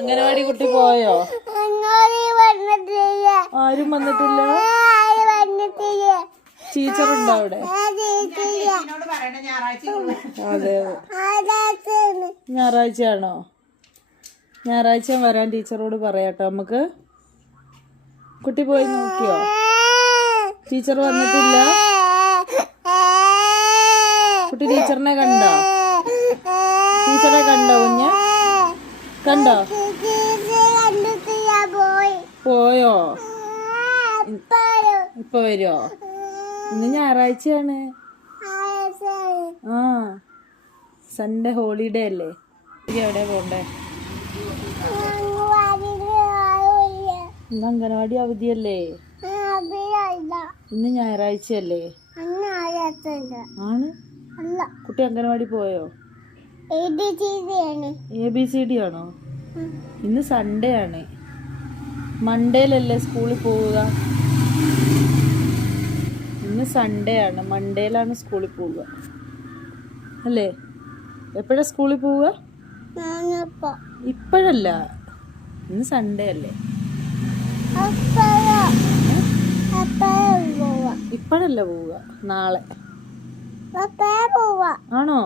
അംഗനവാടി കുട്ടി പോയോ? ആരും വന്നിട്ടില്ല. ടീച്ചർ ഉണ്ടോ അവിടെ? അതെ ഞായറാഴ്ചയാണോ? ഞായറാഴ്ച വരാൻ ടീച്ചറോട് പറയാട്ടോ. നമുക്ക് കുട്ടി പോയി നോക്കിയോ? ടീച്ചർ വന്നിട്ടില്ല. കുട്ടി ടീച്ചറിനെ കണ്ടോ? ടീച്ചറെ കണ്ടോ? കുഞ്ഞ് കണ്ടോ? പോയോ? ഇപ്പൊ വരുമോ? ഇന്ന് ഞായറാഴ്ചയാണ്. ആ സൺഡേ ഹോളിഡേ അല്ലേ? എവിടെ പോണ്ടേ? ഇന്ന് അംഗനവാടി അവധിയല്ലേ? ഇന്ന് ഞായറാഴ്ചയല്ലേ? ആണ്. കുട്ടി അംഗനവാടി പോയോ? ABCD ആണോ? ഇന്ന് സൺഡേ ആണ്. മൺഡേയിലല്ലേ സ്കൂളിൽ പോവുക? ഇന്ന് സൺഡേ ആണ്. മൺഡേയിലാണ് സ്കൂളിൽ പോവുക അല്ലേ? എപ്പോഴാ സ്കൂളിൽ പോവുക? ഇപ്പോഴല്ല, ഇന്ന് സൺഡേ അല്ലേ? ഇപ്പോഴല്ല പോവുക, നാളെ. ആണോ?